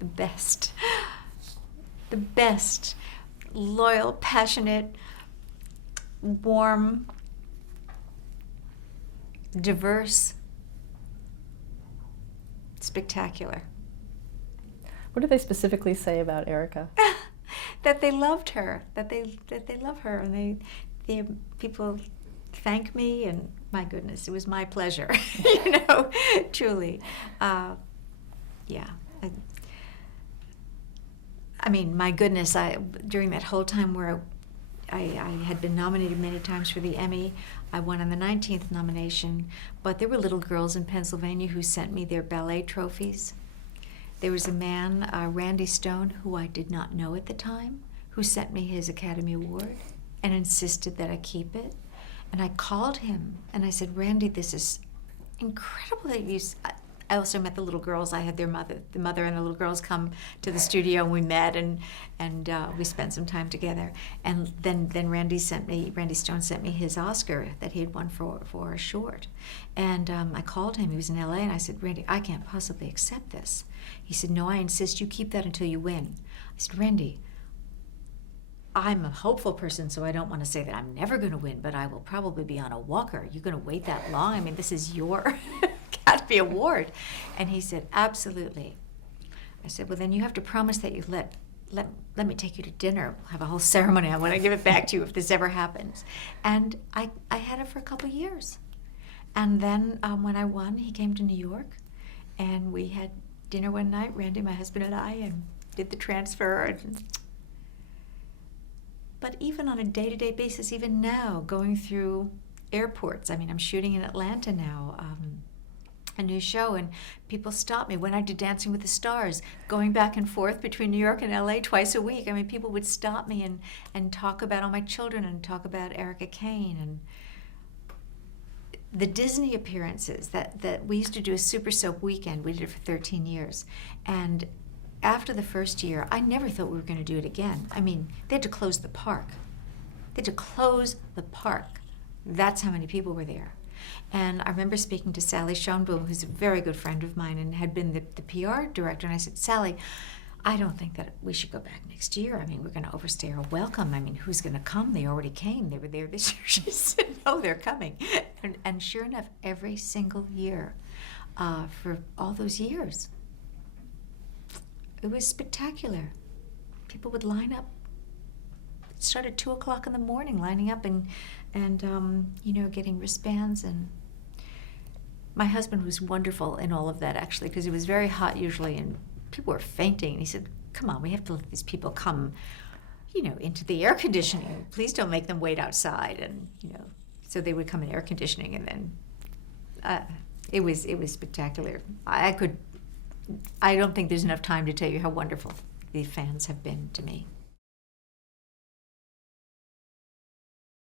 the best. The best. Loyal, passionate, warm, diverse, spectacular. What do they specifically say about Erica? That they loved her, that they love her, and they people thank me, and my goodness, it was my pleasure, truly. Yeah. I mean, my goodness, during that whole time where I had been nominated many times for the Emmy, I won on the 19th nomination, but there were little girls in Pennsylvania who sent me their ballet trophies. There was a man, Randy Stone, who I did not know at the time, who sent me his Academy Award and insisted that I keep it. And I called him and I said, Randy, this is incredible that you... I also met the little girls. I had the mother and the little girls come to the studio, and we met and we spent some time together. And then Randy Stone sent me his Oscar that he had won for a short. And I called him. He was in LA, and I said, Randy, I can't possibly accept this. He said, no, I insist you keep that until you win. I said, Randy, I'm a hopeful person, so I don't want to say that I'm never going to win, but I will probably be on a walker. You're going to wait that long? I mean, this is your Academy Award. And he said, absolutely. I said, well, then you have to promise that you let me take you to dinner. We'll have a whole ceremony. I want to give it back to you if this ever happens. And I had it for a couple of years. And then when I won, he came to New York, and we had dinner one night, Randy, my husband, and I, and did the transfer. But even on a day-to-day basis, even now, going through airports, I mean, I'm shooting in Atlanta now, a new show, and people stop me. When I do Dancing with the Stars, going back and forth between New York and LA twice a week, I mean, people would stop me and talk about all my children and talk about Erica Kane. And the Disney appearances that we used to do a Super Soap weekend. We did it for 13 years. And after the first year, I never thought we were going to do it again. I mean, they had to close the park. They had to close the park. That's how many people were there. And I remember speaking to Sally Schoenboom, who's a very good friend of mine and had been the PR director, and I said, Sally, I don't think that we should go back next year. I mean, we're going to overstay our welcome. I mean, who's going to come? They already came. They were there this year. She said, no, they're coming. And sure enough, every single year for all those years, it was spectacular. People would line up. It started at 2 o'clock in the morning, lining up and getting wristbands. And my husband was wonderful in all of that, actually, because it was very hot usually, and people were fainting. And he said, come on, we have to let these people come, into the air conditioning. Please don't make them wait outside. And, so they would come in air conditioning, and then it was spectacular. I don't think there's enough time to tell you how wonderful the fans have been to me.